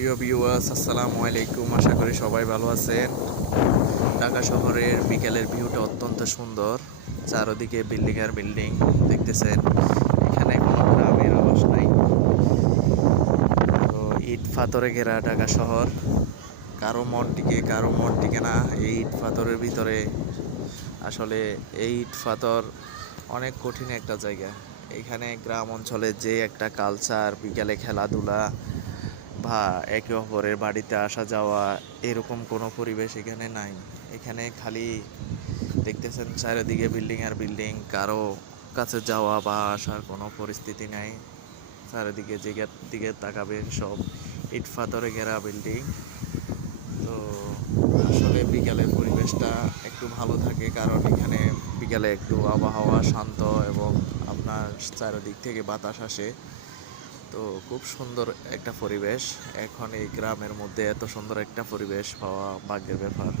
প্রিয় ভিউয়ার্স, আসসালামু আলাইকুম। আশা করি সবাই ভালো আছেন। ঢাকা শহরের বিকেলের ভিউটা অত্যন্ত সুন্দর। চারদিকে বিল্ডিং আর বিল্ডিং দেখতেছেন। এখানে কোনো গ্রামের আবাস নাই। তো ইট পাথরে ঘেরা ঢাকা শহর। কারো মন টিকে না এই ইট পাথরের ভিতরে। আসলে এই ইট পাথর অনেক কঠিন একটা জায়গা। এখানে গ্রাম অঞ্চলে যে একটা কালচার, বিকালে খেলাধুলা বা একে অপরের বাড়িতে আসা যাওয়া, এরকম কোনো পরিবেশ এখানে নাই। এখানে খালি দেখতেছেন চারিদিকে বিল্ডিং আর বিল্ডিং, কারো কাছে যাওয়া বা আসার কোনো পরিস্থিতি নাই। চারিদিকে জায়গার দিকে তাকাবেন সব ইট পাথরে ঘেরা বিল্ডিং। তো আসলে বিকালের পরিবেশটা একটু ভালো থাকে, কারণ এখানে বিকালে একটু আবহাওয়া শান্ত এবং আপনার চারিদিক থেকে বাতাস আসে। তো খুব সুন্দর একটা পরিবেশ। এখন এই গ্রামের মধ্যে এত সুন্দর একটা পরিবেশ পাওয়া ভাগ্যের ব্যাপার।